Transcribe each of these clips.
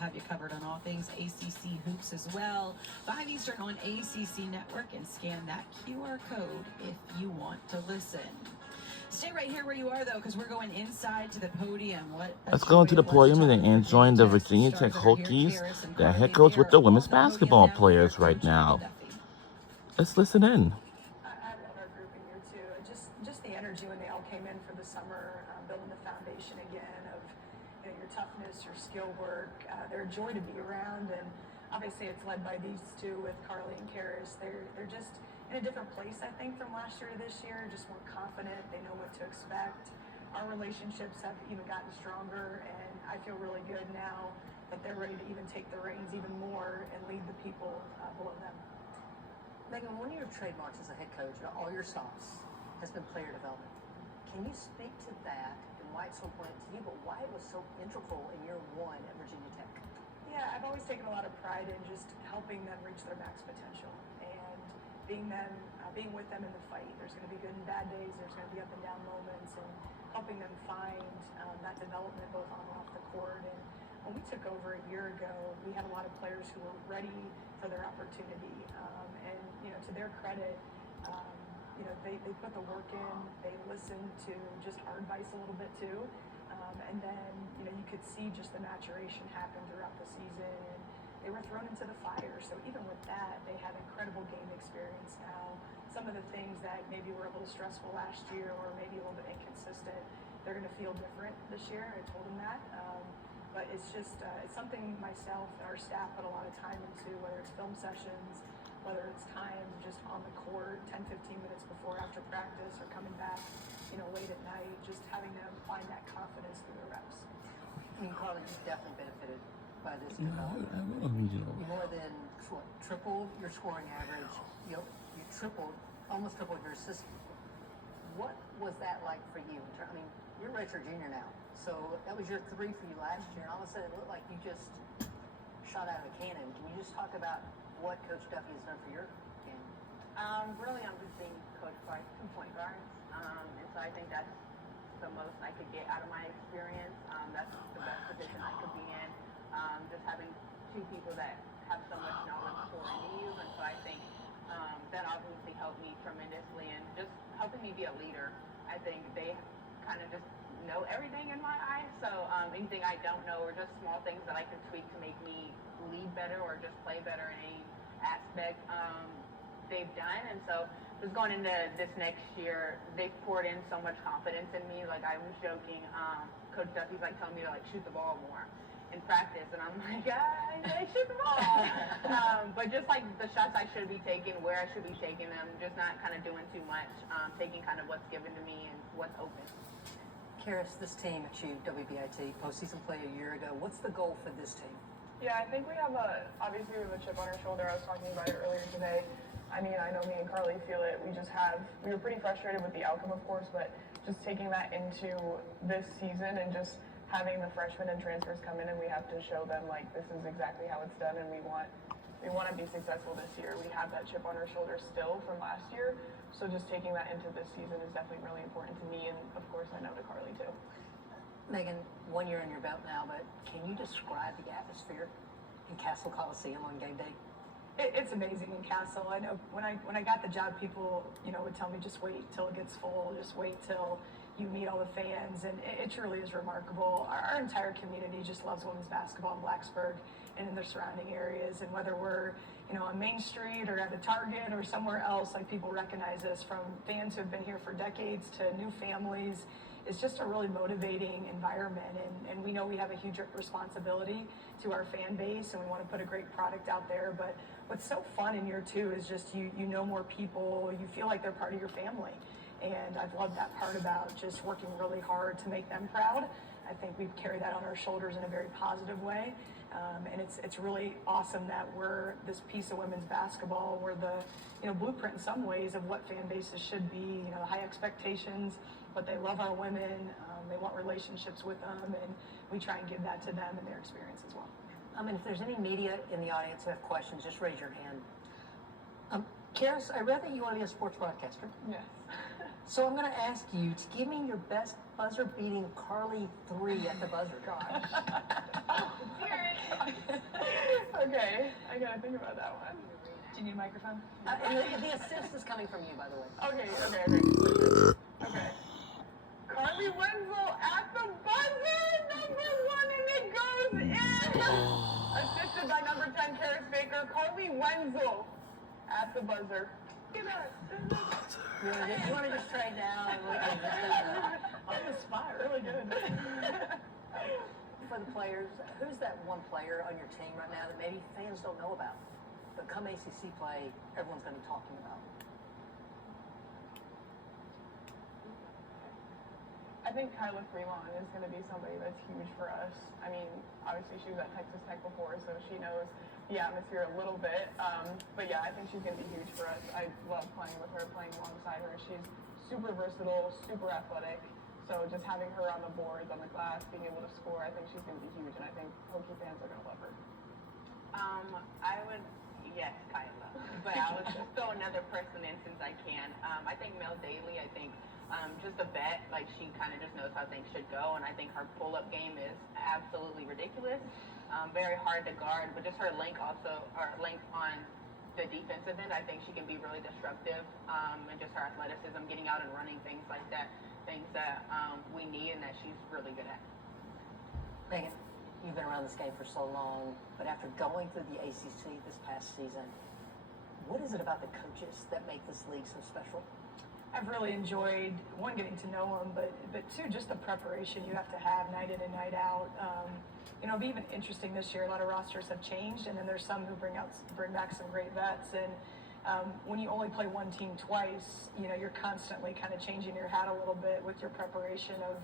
have you covered on all things ACC hoops as well. 5 Eastern on ACC Network, and scan that QR code if you want to listen. Stay right here where you are, though, because we're going inside to the podium. Let's go into the podium and join the Virginia Tech Hokies, the head coach with the women's basketball players right now. Let's listen in. I love our group in year two. Just the energy when they all came in for the summer, building the foundation again of your toughness, your skill work. They're a joy to be around, and obviously it's led by these two with Carly and Karis. They're just in a different place, I think, from last year to this year. Just more confident. They know what to expect. Our relationships have even gotten stronger, and I feel really good now that they're ready to even take the reins even more and lead the people below them. Megan, one of your trademarks as a head coach, all your stops, has been player development. Can you speak to that and why it's so important to you, but why it was so integral in year one at Virginia Tech? Yeah, I've always taken a lot of pride in just helping them reach their max potential and being with them in the fight. There's going to be good and bad days. There's going to be up and down moments, and helping them find that development both on and off the court. And when we took over a year ago, we had a lot of players who were ready for their opportunity. And to their credit, they put the work in. They listened to just our advice a little bit too. And then, you could see just the maturation happen throughout the season, and they were thrown into the fire. So even with that, they have incredible game experience now. Some of the things that maybe were a little stressful last year or maybe a little bit inconsistent, they're going to feel different this year. I told them that. But it's just, it's something myself and our staff put a lot of time into, whether it's film sessions, whether it's time just on the court, 10, 15 minutes before, after practice, or coming back, late at night, just having them find that confidence through the reps. I mean, Carly, you've definitely benefited by this development. You more than tripled your scoring average. You almost tripled your assists. What was that like for you? I mean, you're a redshirt junior now, so that was your 3 for you last year, and all of a sudden it looked like you just shot out of a cannon. Can you just talk about what Coach Duffy has done for your game? Really, I'm just being coached by 2 point guards, and so I think that's the most I could get out of my experience. That's the best position I could be in. Just having 2 people that have so much knowledge pouring into you, and so I think that obviously helped me tremendously, and just helping me be a leader. I think they kind of just know everything in my eyes, so anything I don't know, or just small things that I can tweak to make me lead better or just play better in any aspect, they've done. And so just going into this next year, they've poured in so much confidence in me. Like, I was joking, Coach Duffy's like telling me to shoot the ball more in practice, and I'm like, shoot the ball. But just like the shots I should be taking, where I should be taking them, just not kind of doing too much, taking kind of what's given to me and what's open. Karis, this team achieved WBIT postseason play a year ago. What's the goal for this team? Yeah, I think we have obviously we have a chip on our shoulder. I was talking about it earlier today. I mean, I know me and Carly feel it. We were pretty frustrated with the outcome, of course, but just taking that into this season and just having the freshmen and transfers come in, and we have to show them this is exactly how it's done, and we want to be successful this year. We have that chip on our shoulder still from last year, so just taking that into this season is definitely really important to me, and of course I know to Carly too. Megan, 1 year in your belt now, but can you describe the atmosphere in Cassell Coliseum on game day? It's amazing in Cassell. I know when I got the job, people would tell me just wait till it gets full, just wait till you meet all the fans, and it truly is remarkable. Our entire community just loves women's basketball in Blacksburg and in the surrounding areas, and whether we're on Main Street or at a Target or somewhere else, people recognize us, from fans who have been here for decades to new families. It's just a really motivating environment, and we know we have a huge responsibility to our fan base, and we want to put a great product out there. But what's so fun in year two is just you know more people, you feel like they're part of your family. And I've loved that part about just working really hard to make them proud. I think we've carried that on our shoulders in a very positive way. And it's really awesome that we're this piece of women's basketball. We're the blueprint in some ways of what fan bases should be. The high expectations, but they love our women. They want relationships with them, and we try and give that to them and their experience as well. If there's any media in the audience who have questions, just raise your hand. Karis, I read that you want to be a sports broadcaster. Yes. So I'm going to ask you to give me your best buzzer-beating Carly 3 at the buzzer. Gosh. gotta think about that one. Do you need a microphone? And the assist is coming from you, by the way. Okay. Okay. Carly Wenzel at the buzzer, number 1, and it goes in. Assisted by number 10, Karis Baker. Carly Wenzel at the buzzer. Look at that. You want to just trade now? On the spot, really good. For the players, who's that one player on your team right now that maybe fans don't know about? But come ACC play, everyone's going to be talking about. I think Kyla Freelon is going to be somebody that's huge for us. I mean, obviously she was at Texas Tech before, so she knows the atmosphere a little bit. But yeah, I think she's going to be huge for us. I love playing with her, playing alongside her. She's super versatile, super athletic. So just having her on the boards, on the glass, being able to score, I think she's going to be huge, and I think Hokie fans are going to love her. Yes, Kyla. But I would just throw another person in since I can. I think Mel Daly, just a vet, like she kind of just knows how things should go, and I think her pull-up game is absolutely ridiculous. Very hard to guard, but just her length on the defensive end, I think she can be really disruptive, and just her athleticism, getting out and running, things like that, things that we need and that she's really good at. Megan, you've been around this game for so long, but after going through the ACC this past season, what is it about the coaches that make this league so special? I've really enjoyed, one, getting to know them, but two, just the preparation you have to have night in and night out. It'll be even interesting this year. A lot of rosters have changed, and then there's some who bring back some great vets. And when you only play one team twice, you're constantly kind of changing your hat a little bit with your preparation of,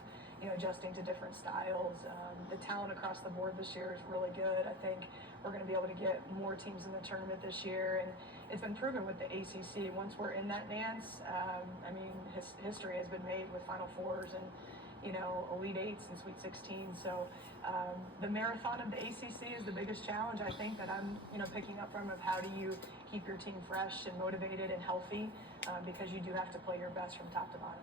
adjusting to different styles. The talent across the board this year is really good. I think we're going to be able to get more teams in the tournament this year, and it's been proven with the ACC. Once we're in that dance, history has been made with Final Fours and Elite Eights and Sweet 16. So the marathon of the ACC is the biggest challenge I think that I'm picking up from, of how do you keep your team fresh and motivated and healthy, because you do have to play your best from top to bottom.